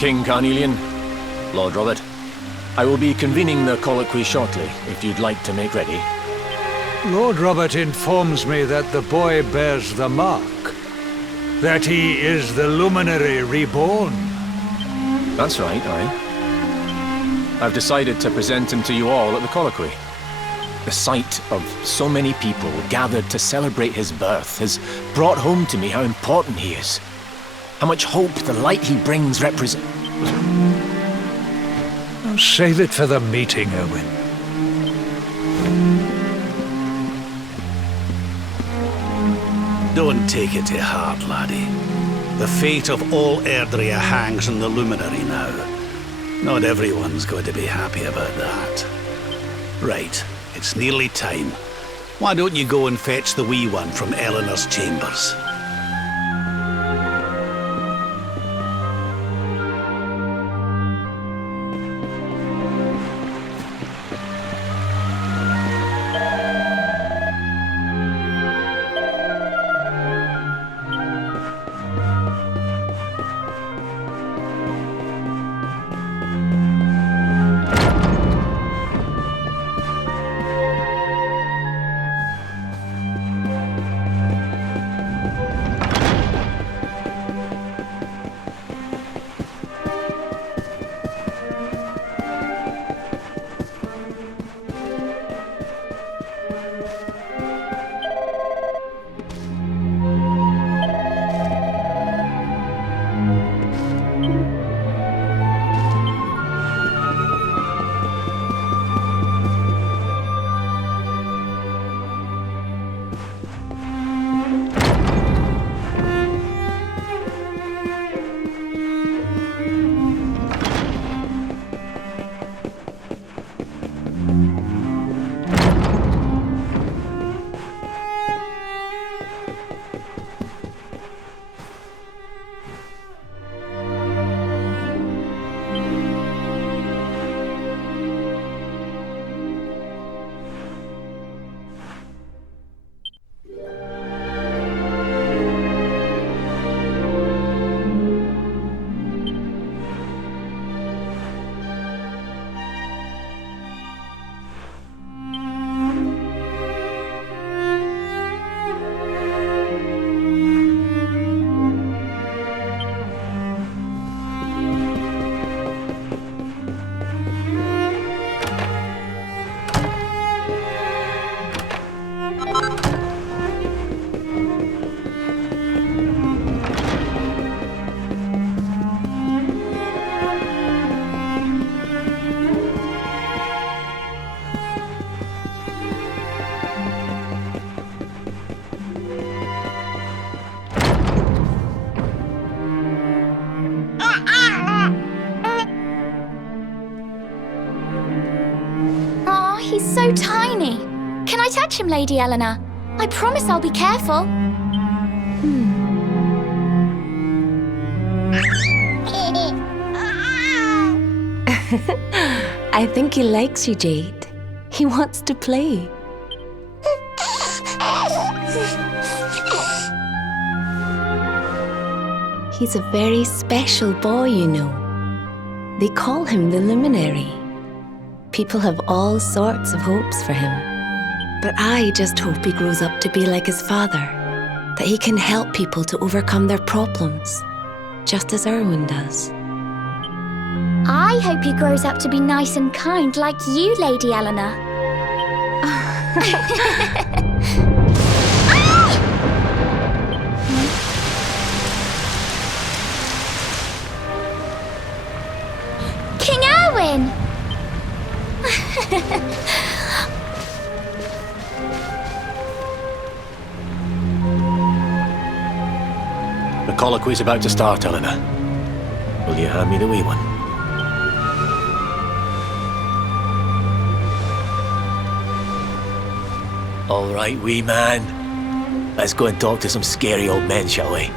King Carnelian, Lord Robert, I will be convening the colloquy shortly, if you'd like to make ready. Lord Robert informs me that the boy bears the mark. That he is the luminary reborn. That's right, aye. I've decided to present him to you all at the colloquy. The sight of so many people gathered to celebrate his birth has brought home to me how important he is. How much hope the light he brings represents. Save it for the meeting, Erwin. Don't take it to heart, laddie. The fate of all Erdrea hangs on the luminary now. Not everyone's going to be happy about that. Right, it's nearly time. Why don't you go and fetch the wee one from Eleanor's chambers? He's so tiny. Can I touch him, Lady Eleanor? I promise I'll be careful. I think he likes you, Jade. He wants to play. He's a very special boy, you know. They call him the Luminary. People have all sorts of hopes for him. But I just hope he grows up to be like his father, that he can help people to overcome their problems, just as Erwin does. I hope he grows up to be nice and kind like you, Lady Eleanor. King Erwin! The colloquy's about to start, Eleanor. Will you hand me the wee one? All right, wee man. Let's go and talk to some scary old men, shall we?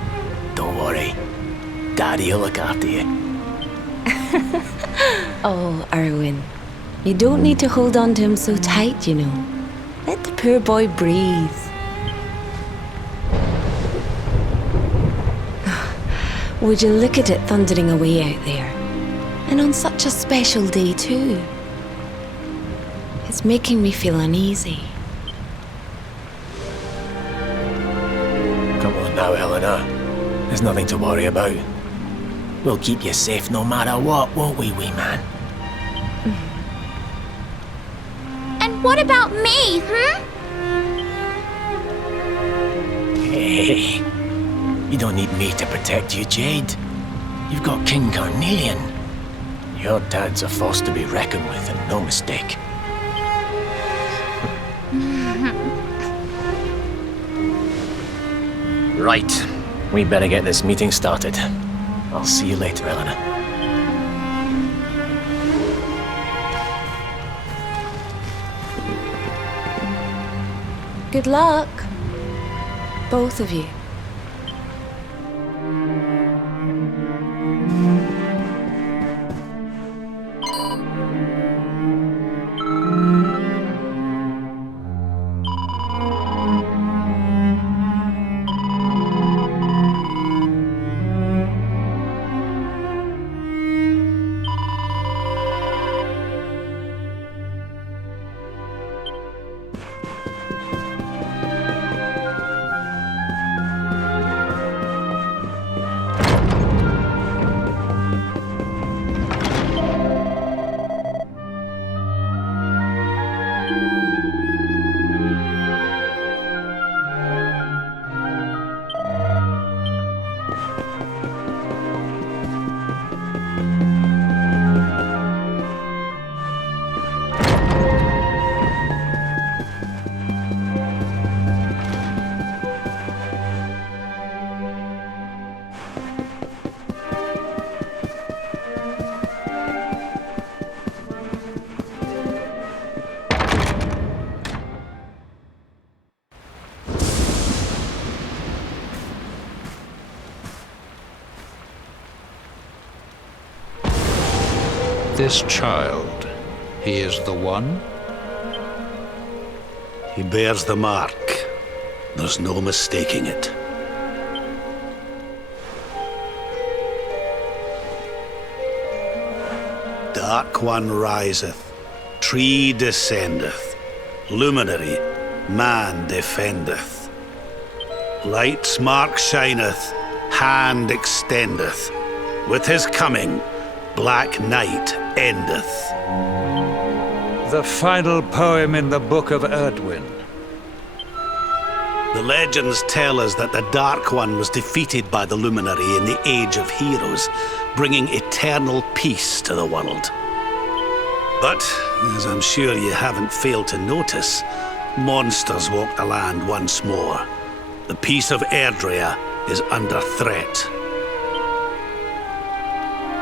Don't worry. Daddy'll look after you. Oh, Erwin. You don't need to hold on to him so tight, you know. Let the poor boy breathe. Would you look at it thundering away out there? And on such a special day too. It's making me feel uneasy. Come on now, Eleanor. There's nothing to worry about. We'll keep you safe no matter what, won't we, wee man? And what about me, Hey, you don't need me to protect you, Jade. You've got King Carnelian. Your dad's a force to be reckoned with, and no mistake. Right. We better get this meeting started. I'll see you later, Eleanor. Good luck, both of you. This child, he is the one? He bears the mark. There's no mistaking it. Dark One riseth, tree descendeth, luminary, man defendeth. Light's mark shineth, hand extendeth. With his coming, black night endeth. The final poem in the Book of Erdwin. The legends tell us that the Dark One was defeated by the Luminary in the Age of Heroes, bringing eternal peace to the world. But, as I'm sure you haven't failed to notice, monsters walk the land once more. The peace of Erdrea is under threat.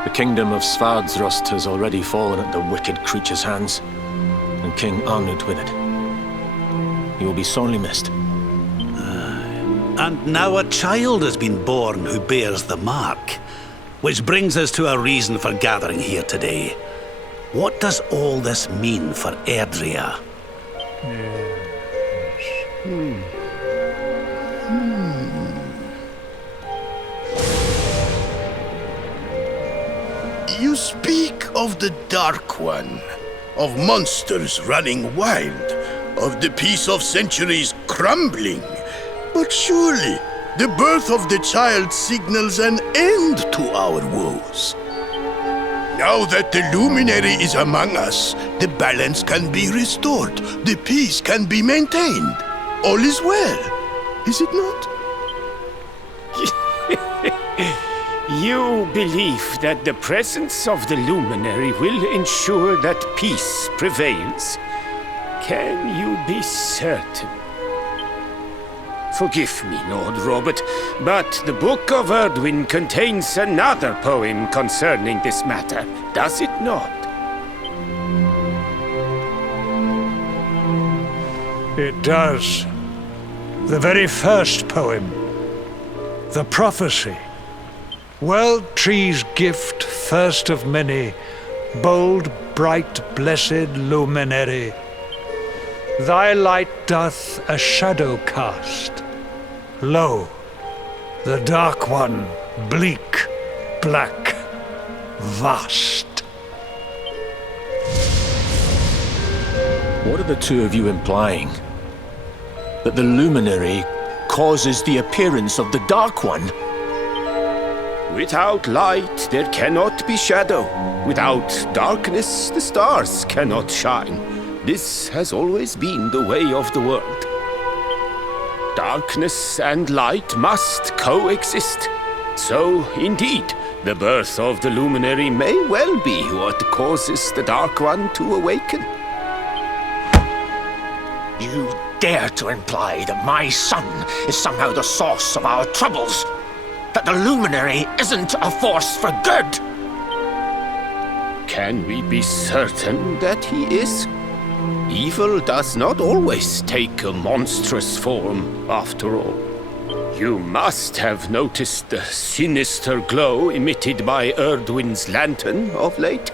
The kingdom of Svardsrust has already fallen at the wicked creature's hands, and King Arnut with it. He will be sorely missed. And now a child has been born who bears the mark, which brings us to a reason for gathering here today. What does all this mean for Erdrea? You speak of the Dark One, of monsters running wild, of the peace of centuries crumbling. But surely, the birth of the child signals an end to our woes. Now that the Luminary is among us, the balance can be restored, the peace can be maintained. All is well, is it not? You believe that the presence of the Luminary will ensure that peace prevails? Can you be certain? Forgive me, Lord Robert, but the Book of Erdwin contains another poem concerning this matter, does it not? It does. The very first poem. The prophecy. World tree's gift, first of many, bold, bright, blessed luminary. Thy light doth a shadow cast. Lo, the Dark One, bleak, black, vast. What are the two of you implying? That the Luminary causes the appearance of the Dark One? Without light, there cannot be shadow. Without darkness, the stars cannot shine. This has always been the way of the world. Darkness and light must coexist. So, indeed, the birth of the Luminary may well be what causes the Dark One to awaken. You dare to imply that my son is somehow the source of our troubles? That the Luminary isn't a force for good? Can we be certain that he is? Evil does not always take a monstrous form, after all. You must have noticed the sinister glow emitted by Erdwin's lantern of late.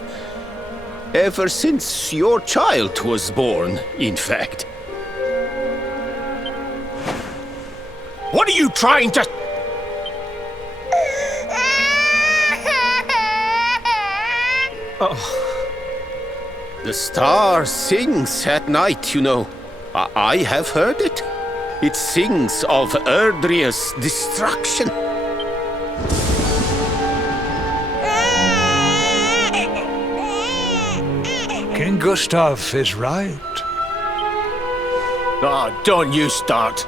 Ever since your child was born, in fact. What are you trying to... The star sings at night, you know. I have heard it. It sings of Erdria's destruction. King Gustav is right. Don't you start.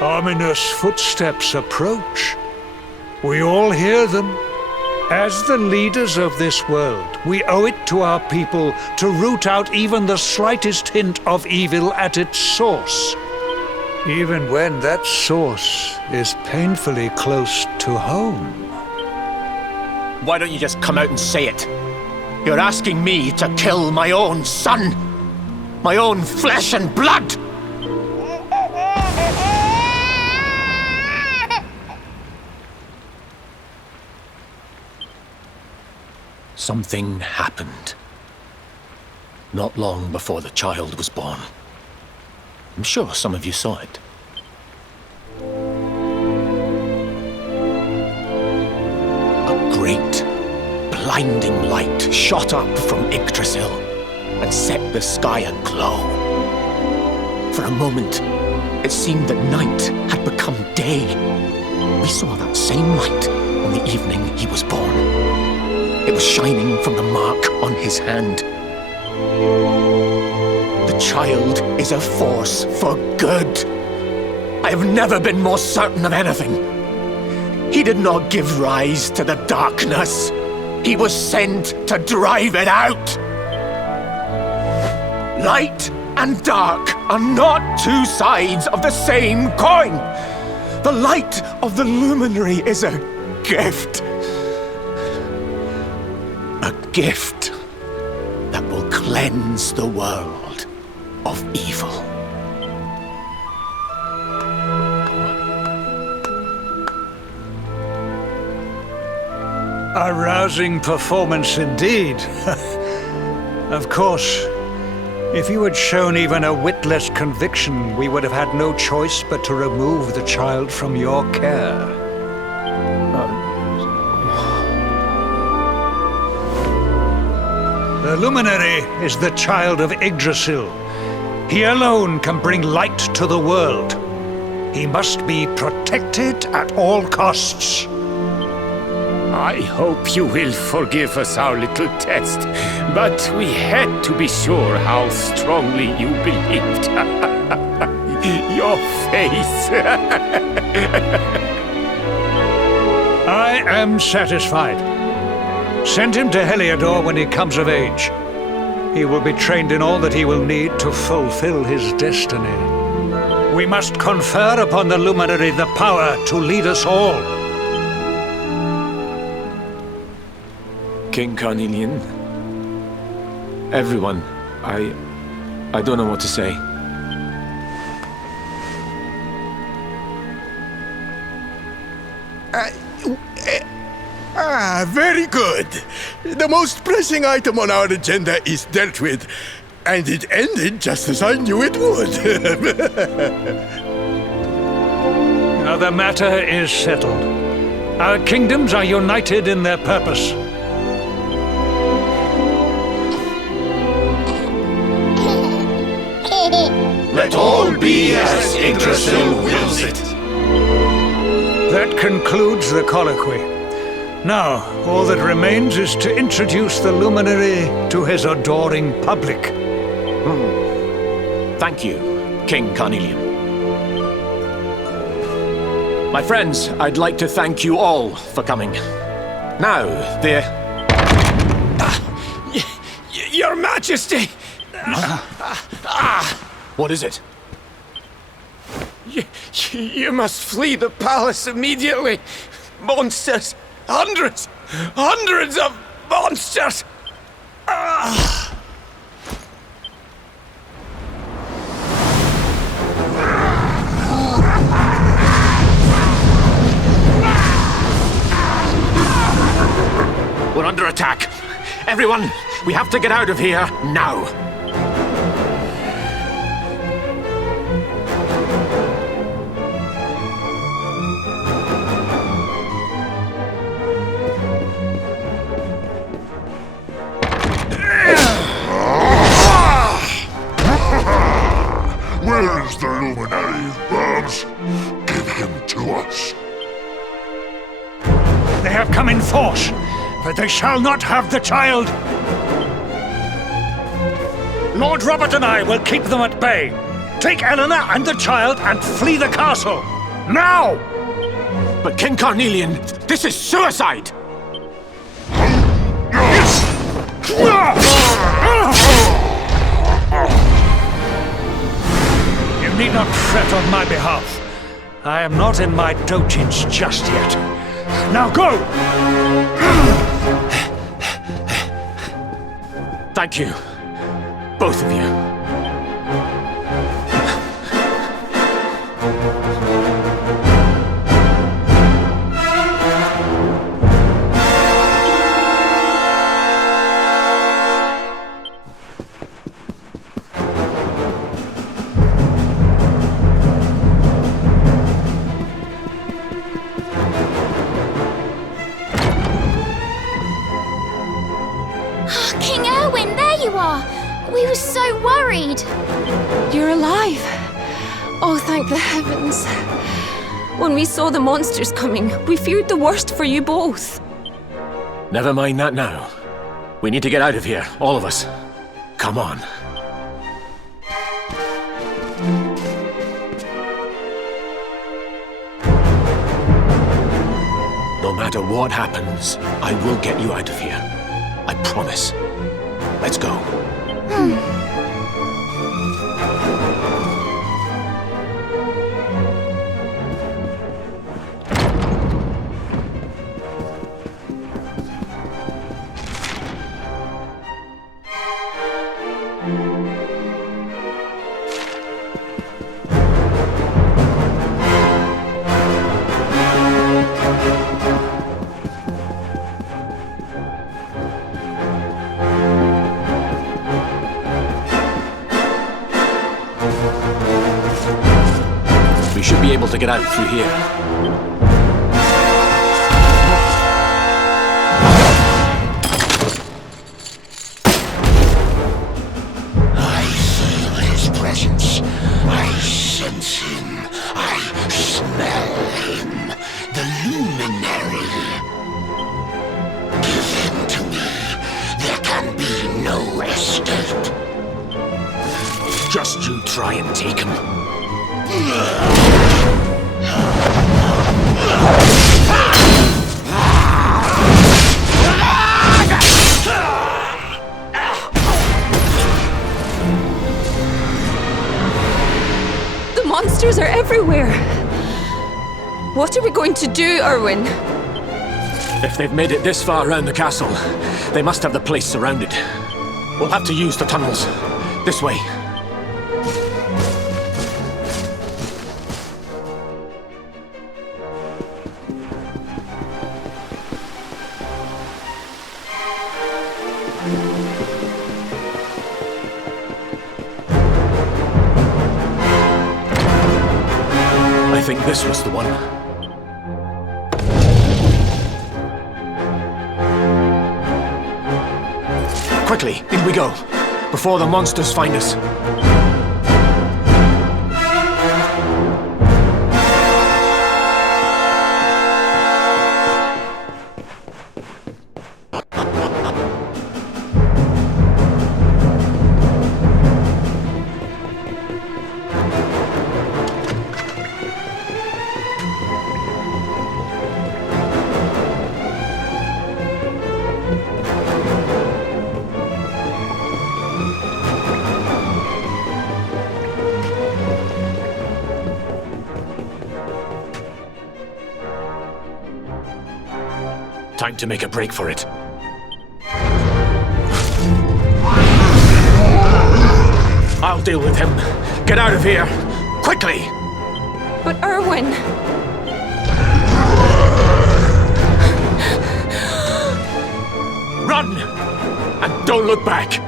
Ominous footsteps approach. We all hear them. As the leaders of this world, we owe it to our people to root out even the slightest hint of evil at its source. Even when that source is painfully close to home. Why don't you just come out and say it? You're asking me to kill my own son. My own flesh and blood. Something happened. Not long before the child was born. I'm sure some of you saw it. A great, blinding light shot up from Yggdrasil and set the sky aglow. For a moment, it seemed that night had become day. We saw that same light on the evening he was born. It was shining from the mark on his hand. The child is a force for good. I have never been more certain of anything. He did not give rise to the darkness. He was sent to drive it out. Light and dark are not two sides of the same coin. The light of the Luminary is a gift. A gift that will cleanse the world of evil. A rousing performance indeed. Of course, if you had shown even a whit less conviction, we would have had no choice but to remove the child from your care. The Luminary is the child of Yggdrasil. He alone can bring light to the world. He must be protected at all costs. I hope you will forgive us our little test, but we had to be sure how strongly you believed. Your face. I am satisfied. Send him to Heliodor when he comes of age. He will be trained in all that he will need to fulfill his destiny. We must confer upon the Luminary the power to lead us all. King Carnelian, everyone, I don't know what to say. Very good. The most pressing item on our agenda is dealt with, and it ended just as I knew it would. Now the matter is settled. Our kingdoms are united in their purpose. Let all be as Yggdrasil wills it. That concludes the colloquy. Now, all that remains is to introduce the luminary to his adoring public. Thank you, King Carnelian. My friends, I'd like to thank you all for coming. Now, Your Majesty! what is it? You must flee the palace immediately. Monsters! Hundreds of monsters! We're under attack. Everyone, we have to get out of here now. Where is the luminary, Babs? Give him to us. They have come in force, but they shall not have the child. Lord Robert and I will keep them at bay. Take Eleanor and the child and flee the castle. Now! But King Carnelian, this is suicide! You need not fret on my behalf. I am not in my dotage just yet. Now go! Thank you, both of you. We were so worried. You're alive. Oh, thank the heavens. When we saw the monsters coming, we feared the worst for you both. Never mind that now. We need to get out of here, all of us. Come on. No matter what happens, I will get you out of here. I promise. Let's go. We should be able to get out through here. I feel his presence. I sense him. I smell him. The luminary. Give him to me. There can be no escape. Just you try and take him. The monsters are everywhere. What are we going to do, Erwin? If they've made it this far around the castle, they must have the place surrounded. We'll have to use the tunnels. This way. I think this was the one. Quickly, in we go, before the monsters find us. Time to make a break for it. I'll deal with him. Get out of here! Quickly! But Erwin... Run! And don't look back!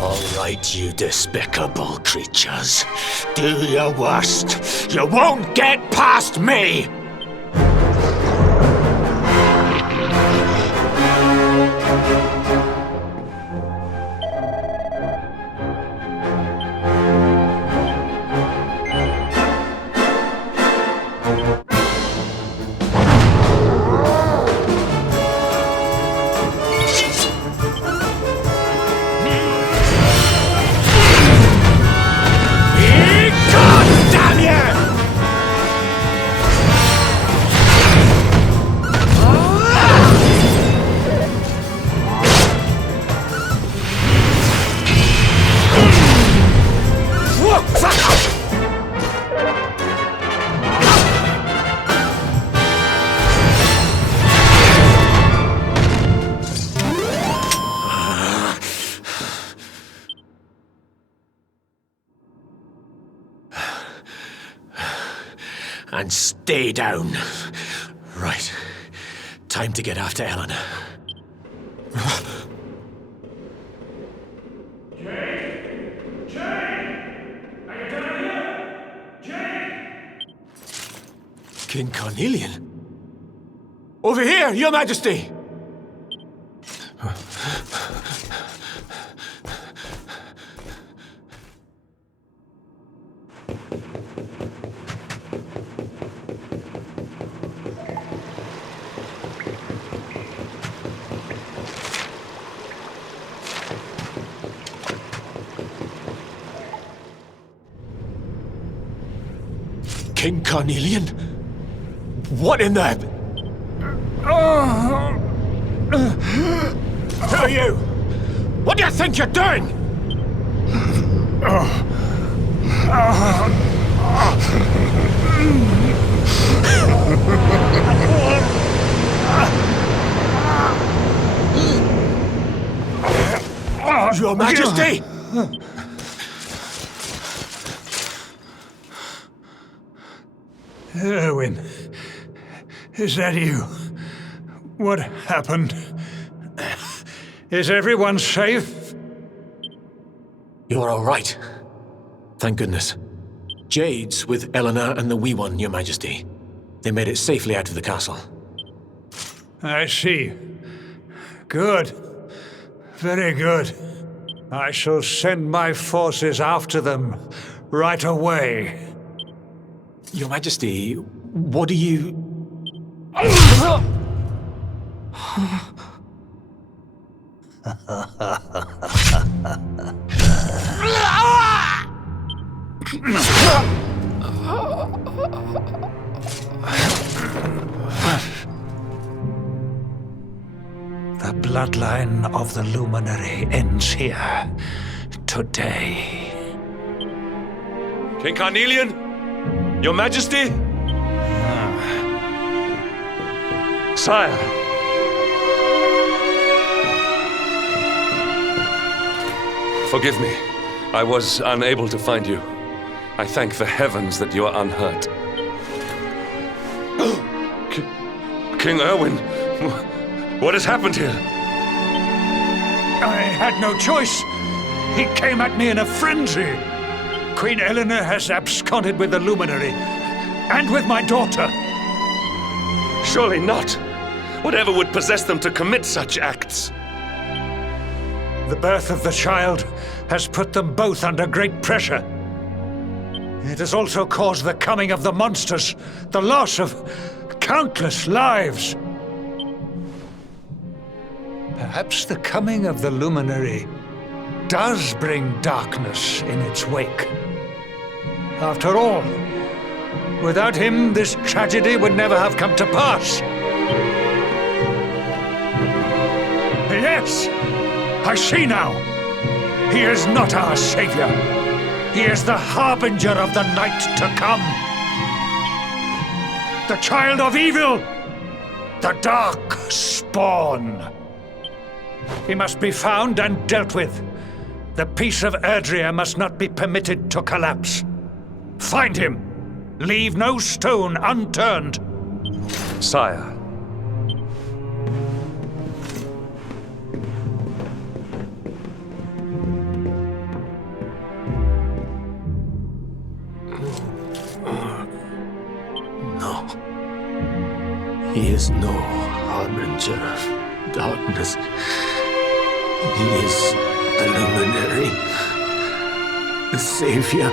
All right, you despicable creatures. Do your worst. You won't get past me! And stay down. Right. Time to get after Eleanor. Jade! Jade! Are you down here? Jade! King Carnelian? Over here, Your Majesty! King Carnelian? What in the... Who are you? What do you think you're doing? Your Majesty! Erwin, is that you? What happened? Is everyone safe? You're all right. Thank goodness. Jade's with Eleanor and the wee one, Your Majesty. They made it safely out of the castle. I see. Good. Very good. I shall send my forces after them right away. Your Majesty, what do you... The bloodline of the Luminary ends here today. King Carnelian? Your Majesty? Sire. Forgive me. I was unable to find you. I thank the heavens that you are unhurt. King Erwin, what has happened here? I had no choice. He came at me in a frenzy. Queen Eleanor has absconded with the Luminary, and with my daughter. Surely not. Whatever would possess them to commit such acts? The birth of the child has put them both under great pressure. It has also caused the coming of the monsters, the loss of countless lives. Perhaps the coming of the Luminary does bring darkness in its wake. After all, without him, this tragedy would never have come to pass. Yes! I see now! He is not our savior. He is the harbinger of the night to come. The child of evil! The dark spawn! He must be found and dealt with. The peace of Erdrea must not be permitted to collapse. Find him! Leave no stone unturned! Sire. No. He is no harbinger of darkness. He is the luminary, the savior.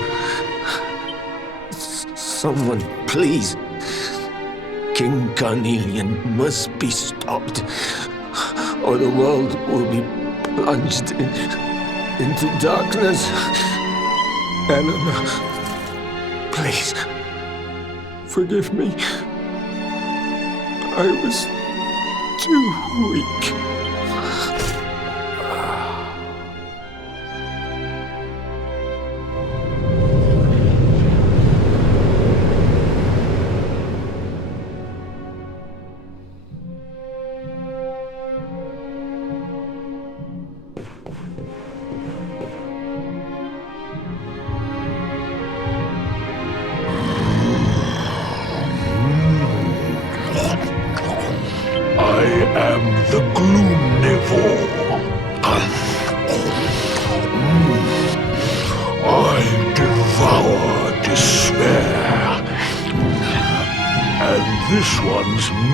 Someone, please. King Carnelian must be stopped, or the world will be plunged into darkness. Eleanor, please, forgive me. I was too weak.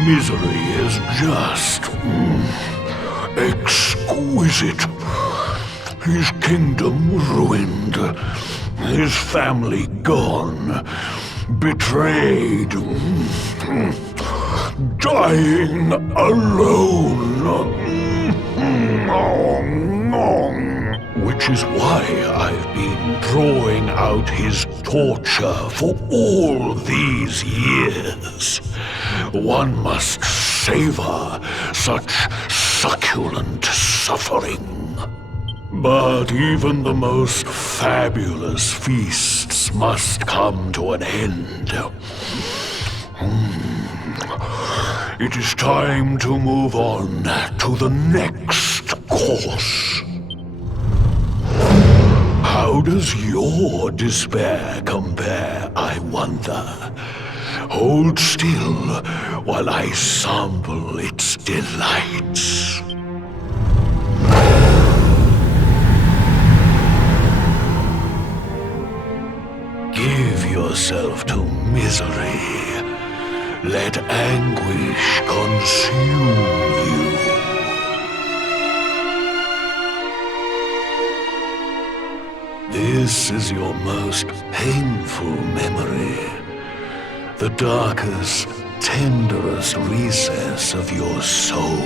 Misery is just exquisite. His kingdom ruined, his family gone, betrayed, dying alone. Which is why I've been drawing out his torture for all these years. One must savor such succulent suffering. But even the most fabulous feasts must come to an end. It is time to move on to the next course. How does your despair compare, I wonder? Hold still while I sample its delights. Give yourself to misery. Let anguish consume you. This is your most painful memory. The darkest, tenderest recess of your soul.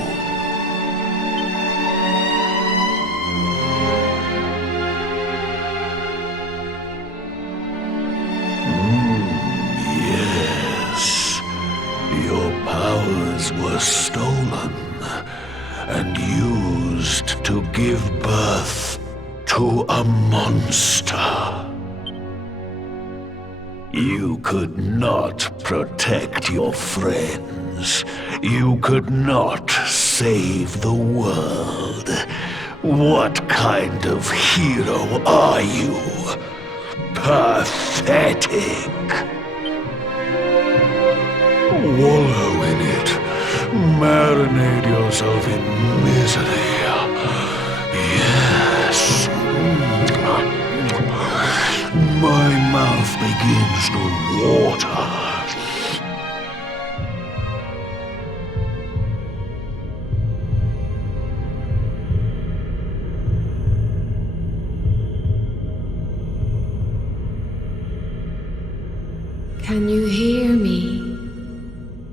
Yes. Your powers were stolen and used to give birth to a monster. You could not protect your friends. You could not save the world. What kind of hero are you? Pathetic. Wallow in it. Marinate yourself in misery. Yes. My mouth begins to water. Can you hear me?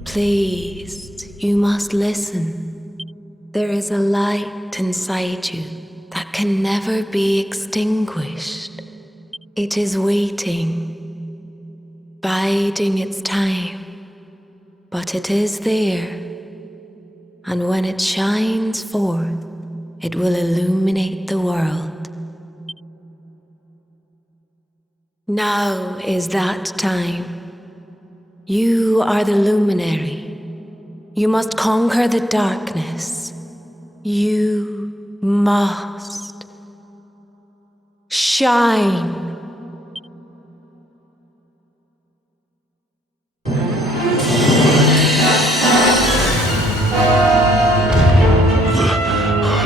Please, you must listen. There is a light inside you that can never be extinguished. It is waiting, biding its time, but it is there, and when it shines forth, it will illuminate the world. Now is that time. You are the luminary. You must conquer the darkness. You must shine.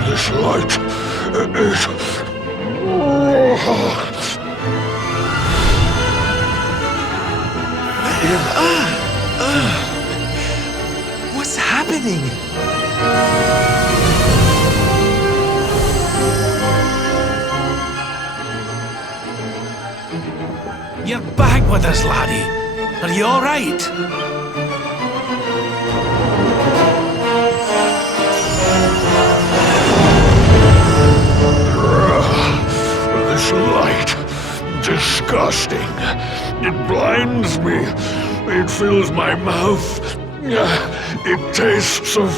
This light is... What's happening? You're back with us, laddie. Are you all right? This light... disgusting. It blinds me. It fills my mouth. It tastes of...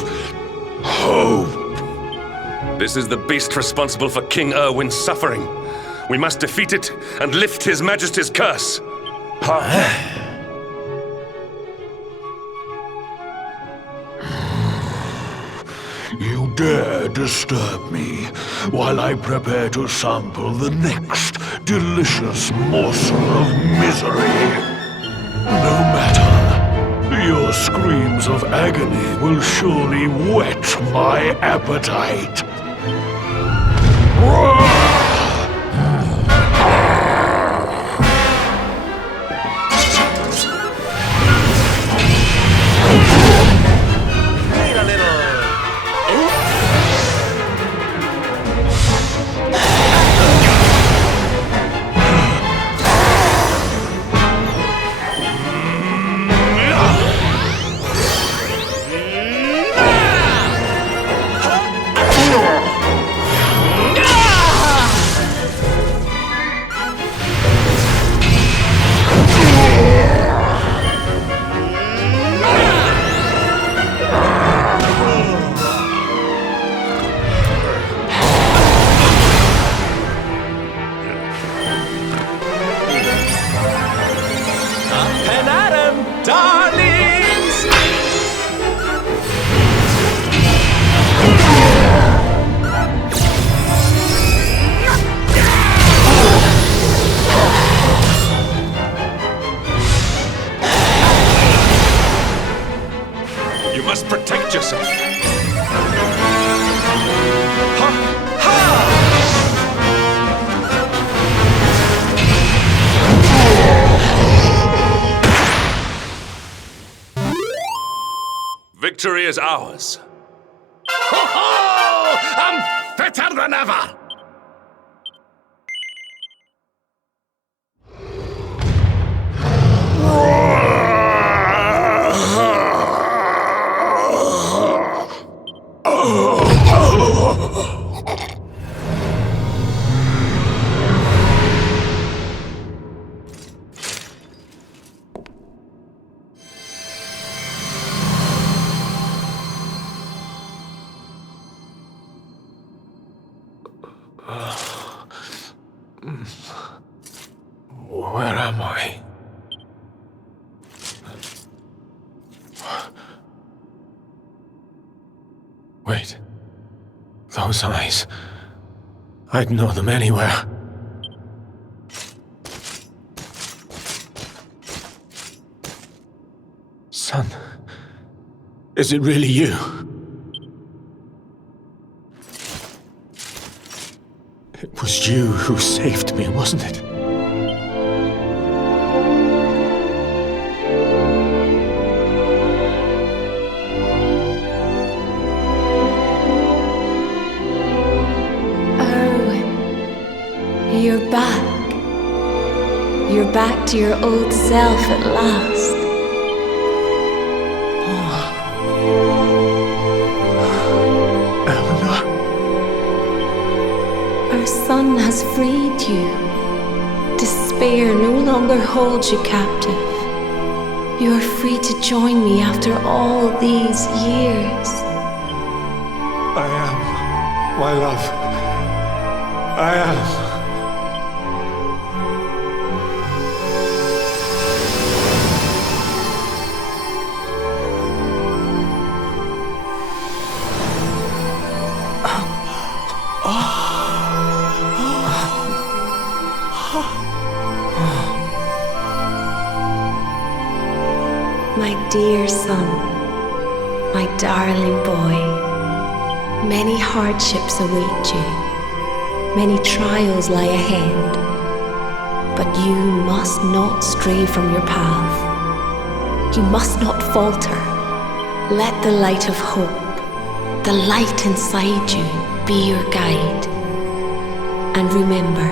hope. This is the beast responsible for King Erwin's suffering. We must defeat it and lift His Majesty's curse. You dare disturb me while I prepare to sample the next delicious morsel of misery. No matter. Your screams of agony will surely whet my appetite. Protect yourself. Victory is ours. Ho-ho! I'm fitter than ever! Where am I? Wait. Those eyes. I'd know them anywhere. Son. Is it really you? It was you who saved me, wasn't it? You're back. You're back to your old self at last. Eleanor? Our son has freed you. Despair no longer holds you captive. You are free to join me after all these years. I am, my love. I am. My dear son, my darling boy, many hardships await you, many trials lie ahead, but you must not stray from your path. You must not falter. Let the light of hope, the light inside you, be your guide. And remember,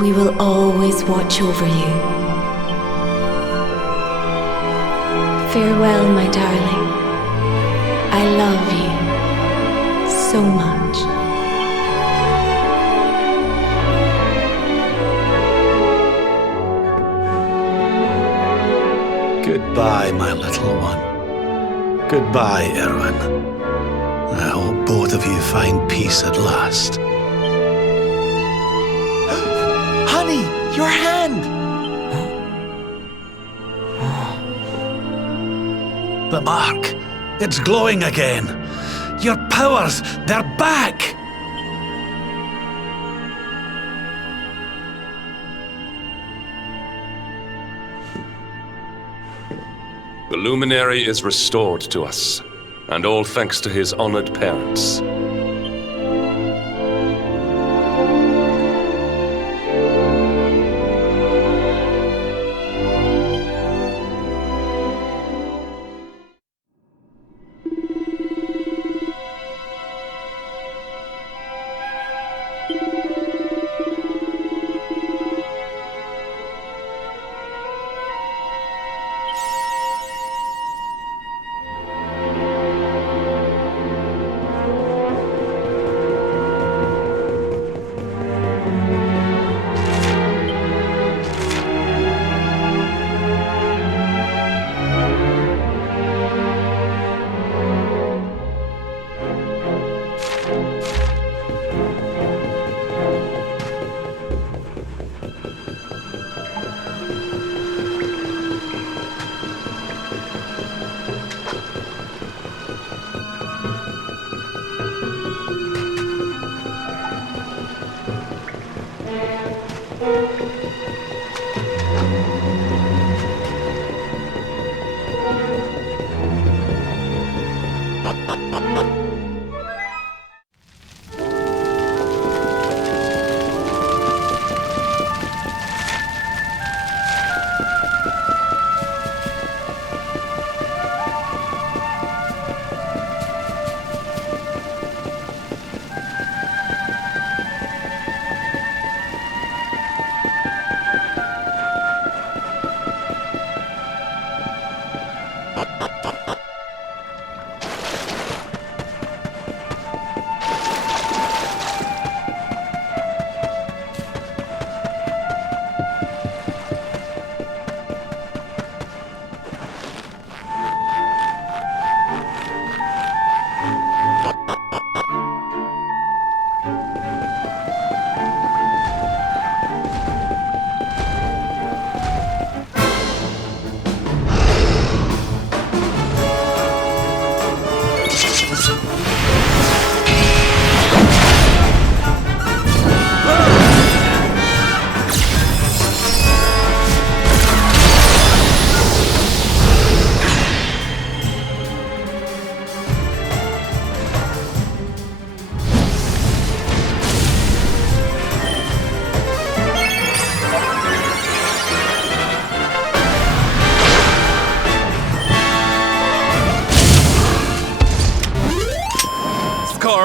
we will always watch over you. Farewell, my darling. I love you so much. Goodbye, my little one. Goodbye, Erwin. I hope both of you find peace at last. Honey, your hand! The mark, it's glowing again. Your powers, they're back! The luminary is restored to us, and all thanks to his honored parents.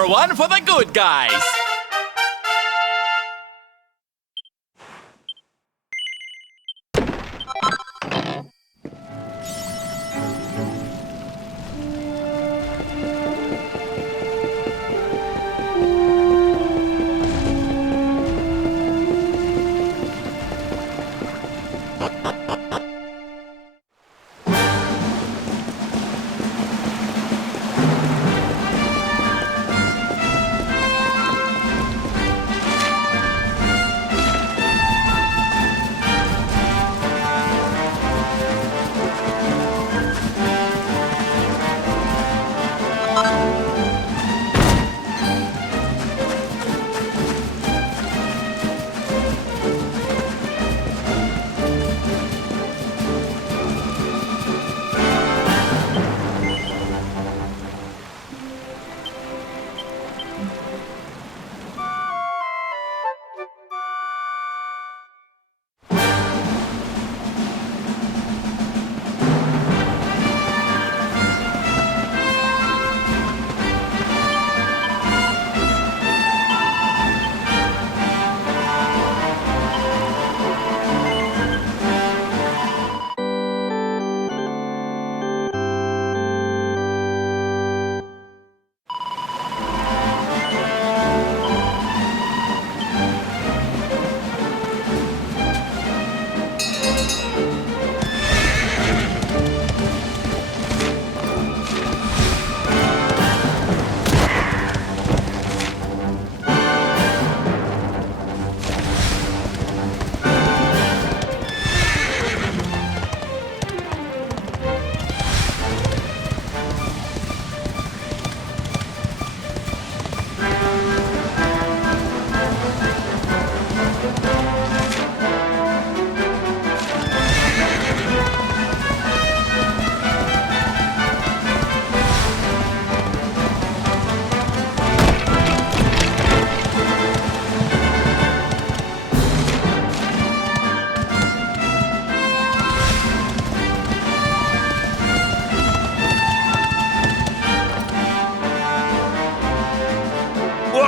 One for the good guys!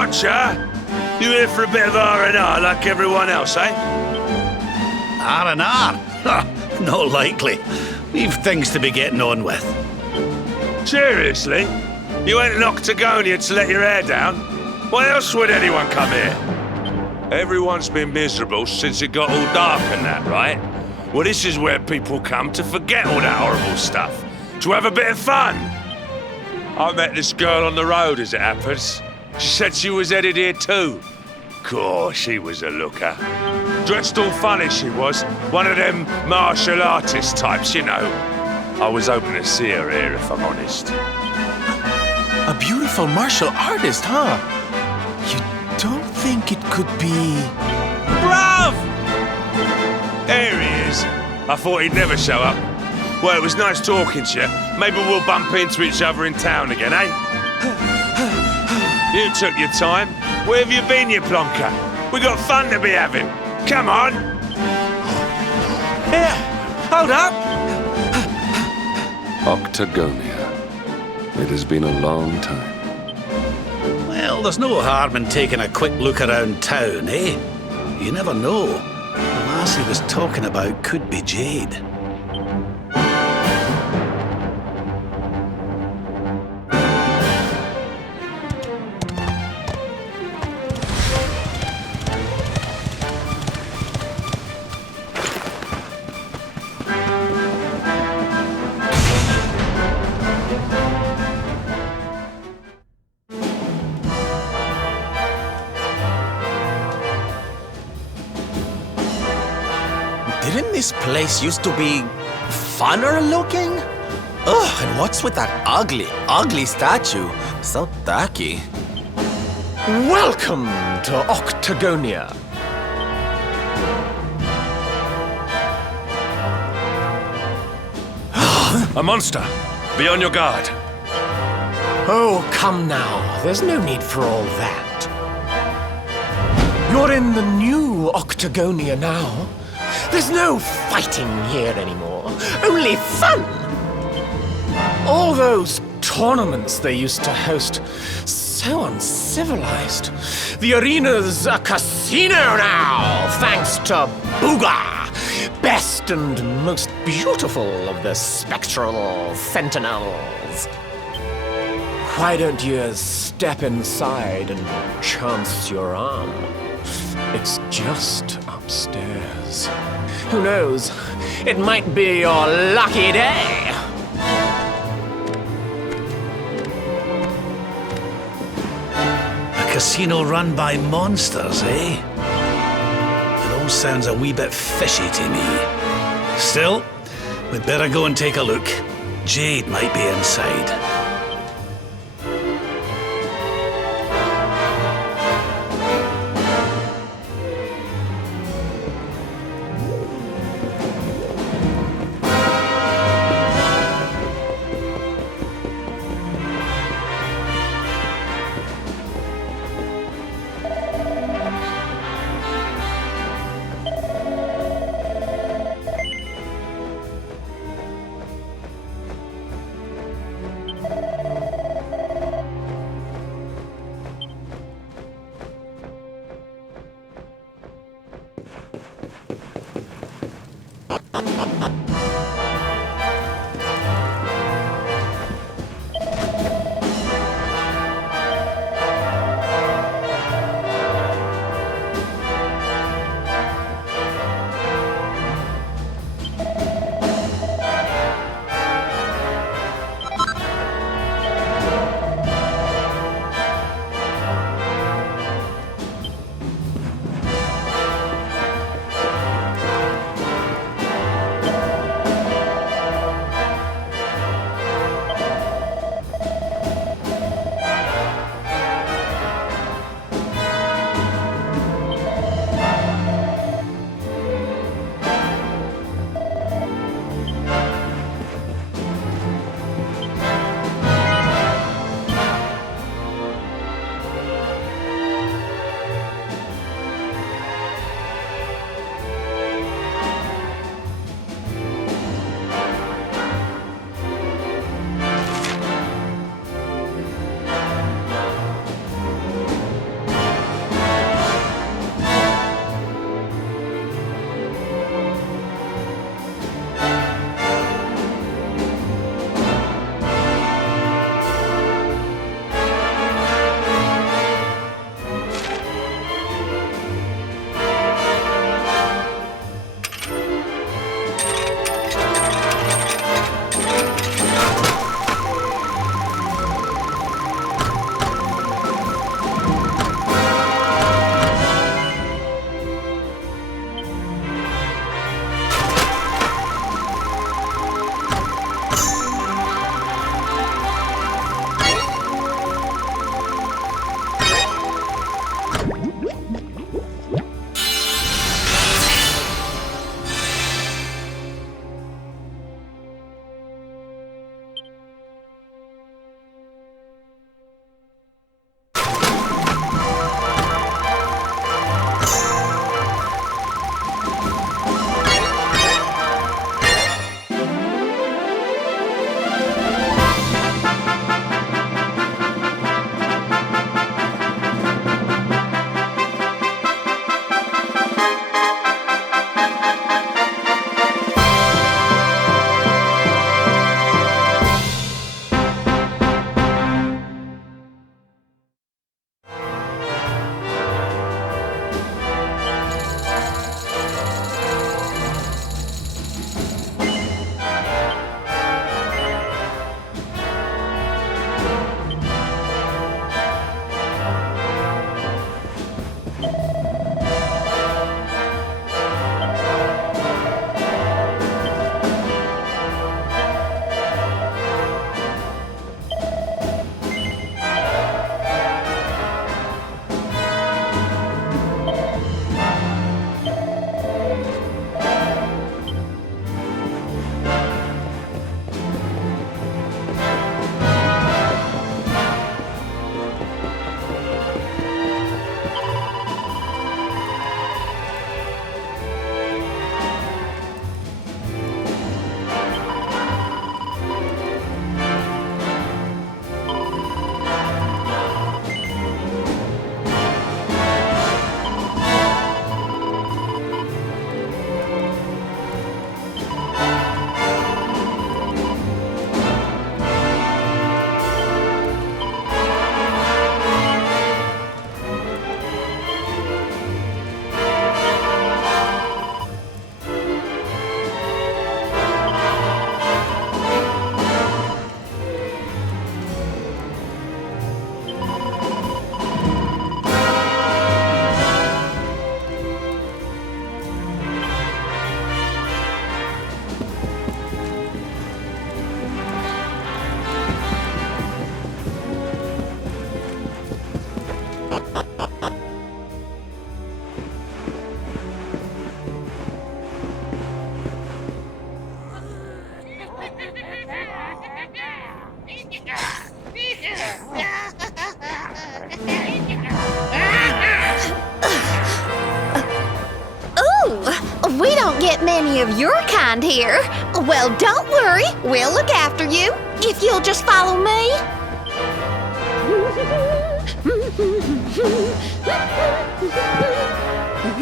Archer! You here for a bit of R&R like everyone else, eh? R&R? Not likely. We've things to be getting on with. Seriously? You went to Octagonia to let your hair down? Why else would anyone come here? Everyone's been miserable since it got all dark and that, right? Well, this is where people come to forget all that horrible stuff. To have a bit of fun. I met this girl on the road, as it happens. She said she was headed here too. Course, she was a looker. Dressed all funny, she was. One of them martial artist types, you know. I was hoping to see her here, if I'm honest. A beautiful martial artist, huh? You don't think it could be... Bruv! There he is. I thought he'd never show up. Well, it was nice talking to you. Maybe we'll bump into each other in town again, eh? You took your time. Where have you been, you plonker? We got fun to be having. Come on! Here! Hold up! Octagonia. It has been a long time. Well, there's no harm in taking a quick look around town, eh? You never know. The lass he was talking about could be Jade. Didn't this place used to be funner looking? Ugh, and what's with that ugly statue? So tacky. Welcome to Octagonia. A monster! Be on your guard. Oh, come now. There's no need for all that. You're in the new Octagonia now. There's no fighting here anymore. Only fun! All those tournaments they used to host, so uncivilized. The arena's a casino now, thanks to Booga, best and most beautiful of the spectral sentinels. Why don't you step inside and chance your arm? It's just upstairs. Who knows? It might be your lucky day. A casino run by monsters, eh? It all sounds a wee bit fishy to me. Still, we'd better go and take a look. Jade might be inside. We don't get many of your kind here. Well, don't worry. We'll look after you if you'll just follow me.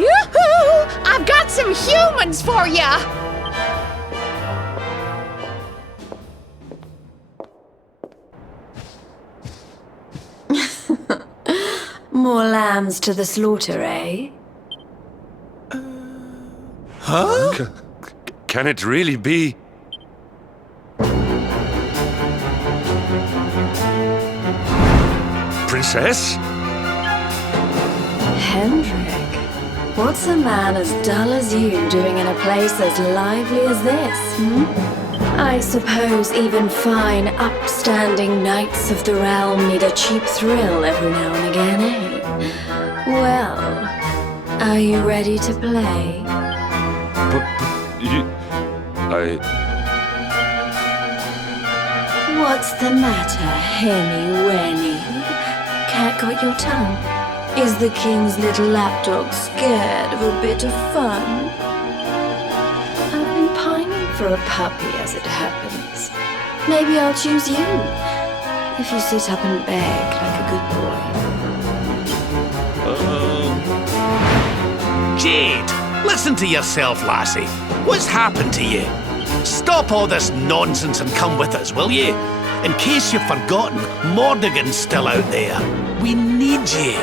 Yoo-hoo! I've got some humans for ya! More lambs to the slaughter, eh? Huh? Can it really be? Princess? Hendrik, what's a man as dull as you doing in a place as lively as this, I suppose even fine, upstanding knights of the realm need a cheap thrill every now and again, eh? Well, are you ready to play? What's the matter, Henny Wenny? Cat got your tongue? Is the king's little lapdog scared of a bit of fun? I've been pining for a puppy, as it happens. Maybe I'll choose you, if you sit up and beg like a good boy. Jade, listen to yourself, lassie. What's happened to you? Stop all this nonsense and come with us, will you? In case you've forgotten, Mordigan's still out there. We need you.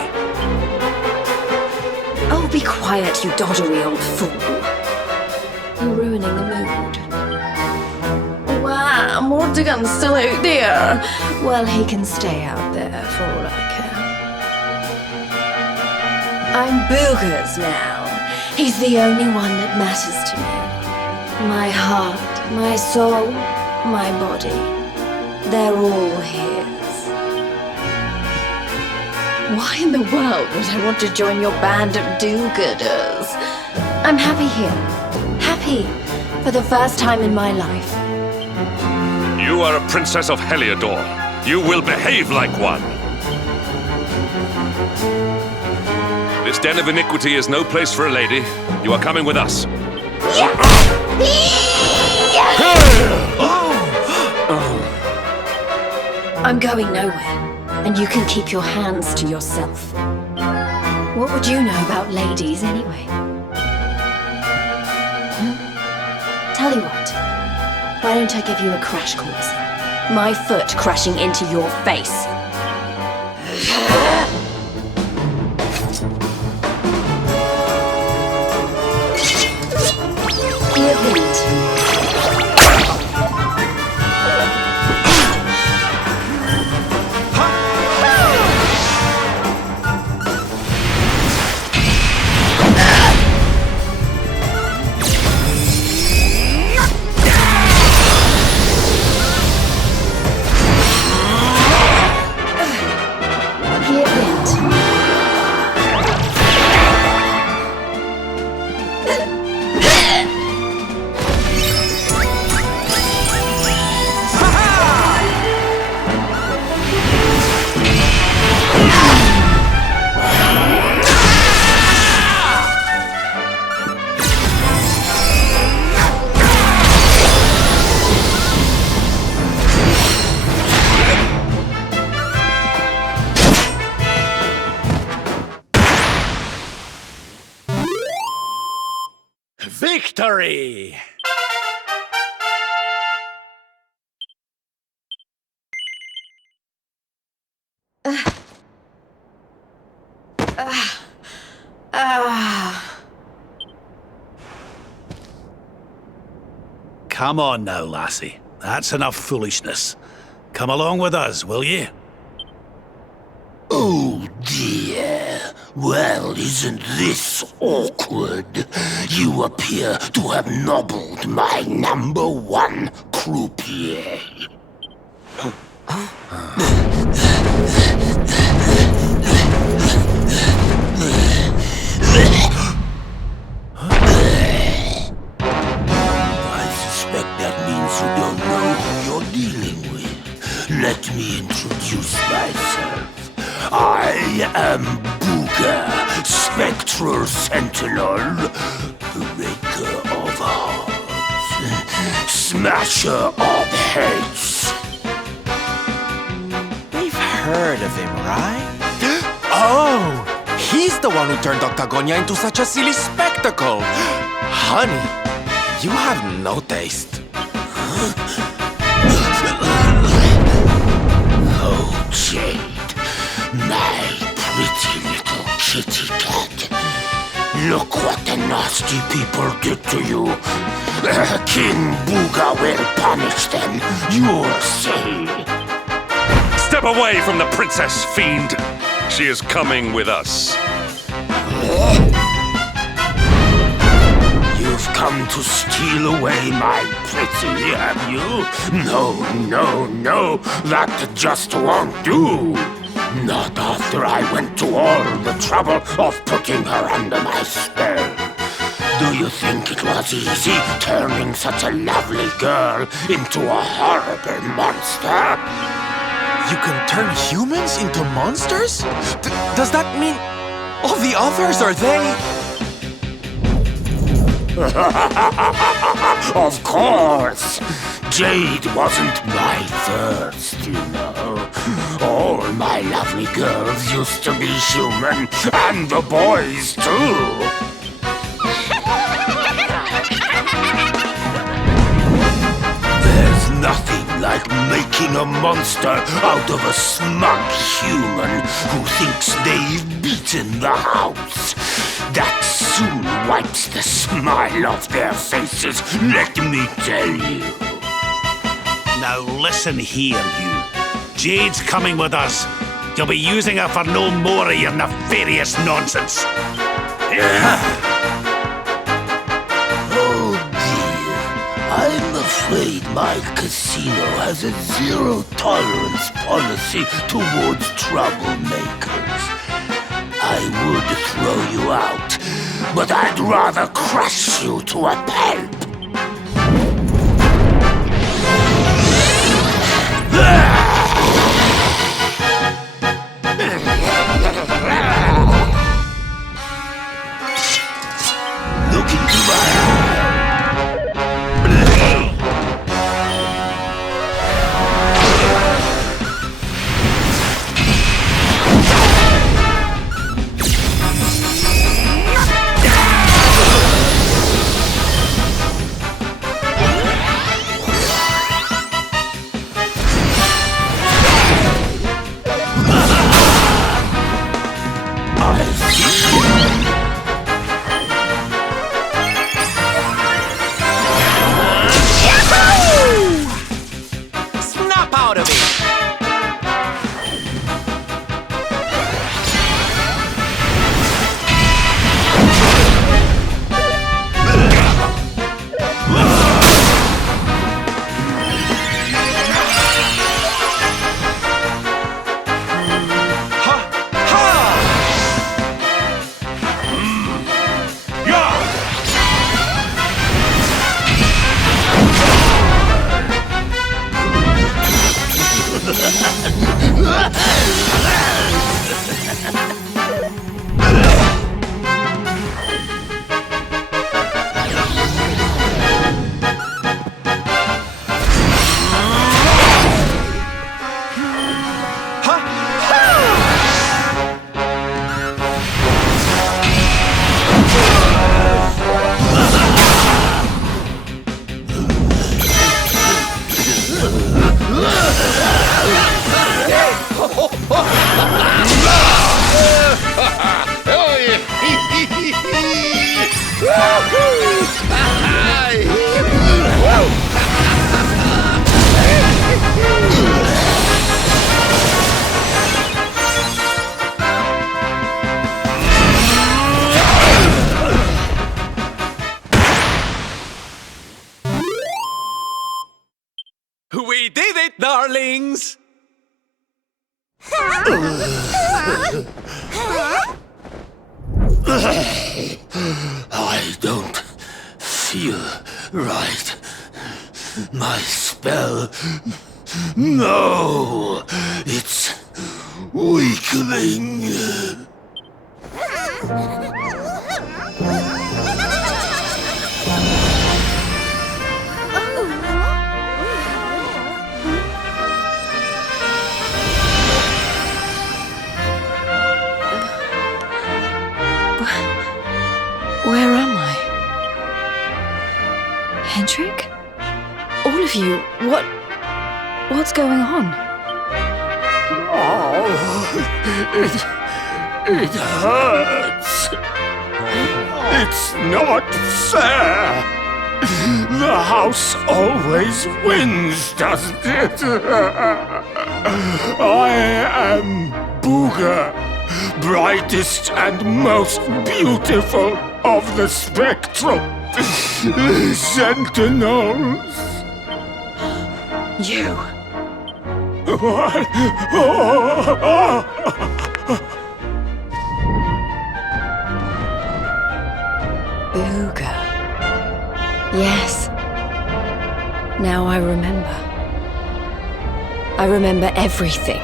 Oh, be quiet, you doddery old fool. You're ruining the mood. Wow, Mordigan's still out there. Well, he can stay out there for all I care. I'm Boogers now. He's the only one that matters to me. My heart, my soul, my body. They're all his. Why in the world would I want to join your band of do-gooders? I'm happy here. Happy for the first time in my life. You are a princess of Heliodor. You will behave like one. This den of iniquity is no place for a lady. You are coming with us. I'm going nowhere, and you can keep your hands to yourself. What would you know about ladies, anyway? Tell you what, why don't I give you a crash course? My foot crashing into your face. Victory! Come on now, lassie. That's enough foolishness. Come along with us, will you? Oh dear. Well, isn't this awkward? You appear to have nobbled my #1 croupier. I am Booga, Spectral Sentinel, Breaker of Hearts, Smasher of Heads. We've heard of him, right? Oh! He's the one who turned Octagonia into such a silly spectacle! Honey, you have no taste. Oh, Jade, my pretty little kitty cat. Look what the nasty people did to you. King Booga will punish them, you'll see. Step away from the princess, fiend! She is coming with us. You've come to steal away my pretty, have you? No, no, no, that just won't do. Not after I went to all the trouble of putting her under my spell. Do you think it was easy turning such a lovely girl into a horrible monster? You can turn humans into monsters? Does that mean all the others are they? Of course! Jade wasn't my first, you know. All my lovely girls used to be human, and the boys too. There's nothing like making a monster out of a smug human who thinks they've beaten the house. That soon wipes the smile off their faces, let me tell you. Now listen here, you. Jade's coming with us. You'll be using her for no more of your nefarious nonsense. Oh dear, I'm afraid my casino has a zero-tolerance policy towards troublemakers. I would throw you out, but I'd rather crush you to a pulp. Look into my We did it, darlings! I don't feel right. My spell... No! It's Weakling. Where am I? Hendrik? All of you, what's going on? Oh, it hurts. It's not fair. The house always wins, doesn't it? I am Booger, brightest and most beautiful of the spectral sentinels. You. What? Booger. Yes. Now I remember. I remember everything,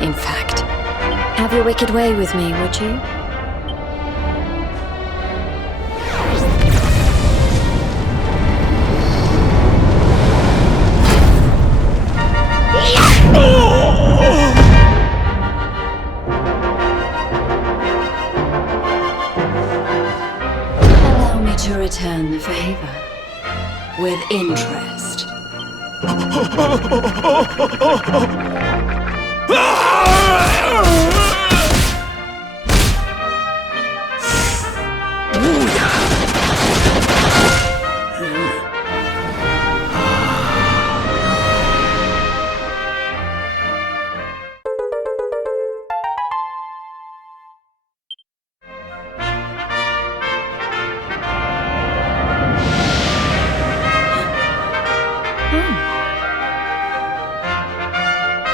in fact. Have your wicked way with me, would you? Allow me to return the favor with interest.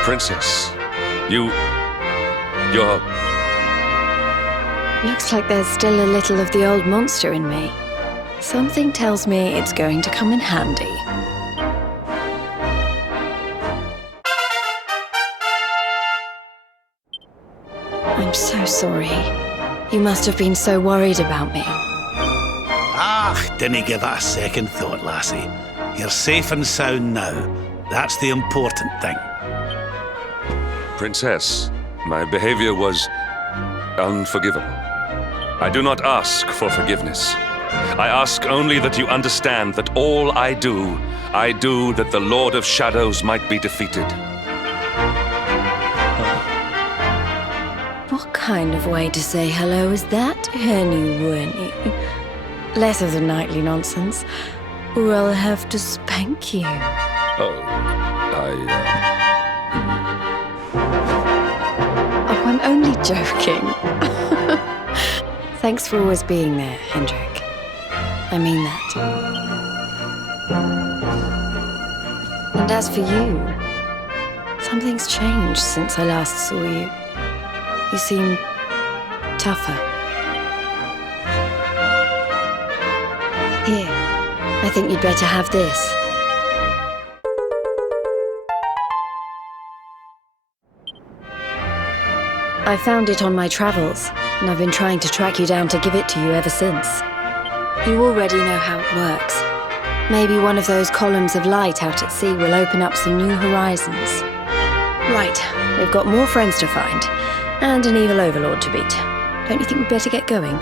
Princess, you're... Looks like there's still a little of the old monster in me. Something tells me it's going to come in handy. I'm so sorry. You must have been so worried about me. Didn't give it a second thought, lassie. You're safe and sound now. That's the important thing. Princess, my behavior was unforgivable. I do not ask for forgiveness. I ask only that you understand that all I do that the Lord of Shadows might be defeated. What kind of way to say hello is that, Henny? Less of the nightly nonsense, or I'll have to spank you. Oh, Oh, I'm only joking. Thanks for always being there, Hendrik. I mean that. And as for you, something's changed since I last saw you. You seem tougher. Here, I think you'd better have this. I found it on my travels, and I've been trying to track you down to give it to you ever since. You already know how it works. Maybe one of those columns of light out at sea will open up some new horizons. Right, we've got more friends to find, and an evil overlord to beat. Don't you think we'd better get going?